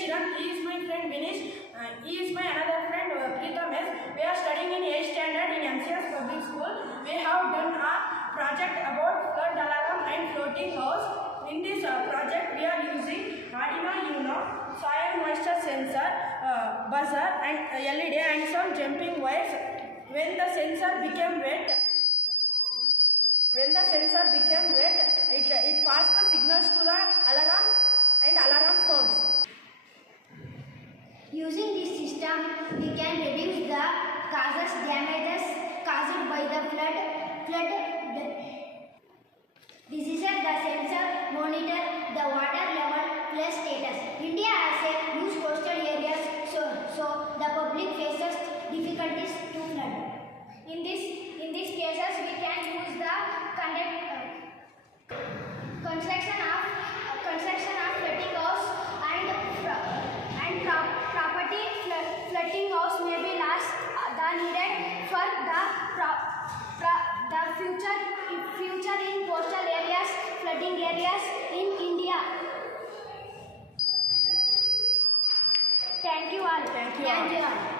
Chiran. He is my friend Vinesh. He is my another friend Preetham S. We are studying in 8th standard in MCS Public School. We have done a project about flood alarm and floating house. In this project, we are using Arduino Uno, soil moisture sensor, buzzer, and LED, and some jumping wires. When the sensor became wet, it passed the signals to the alarm and alarm sounds. Using this system, we can reduce the damages caused by the flood. Diseases. The sensor monitor the water level plus status. India has a huge coastal areas, so the public faces difficulties to flood. In these cases, we can use the construction of floating house and property floating house may be less than needed for the future in coastal areas, flooding areas in India. Thank you all. Thank you all.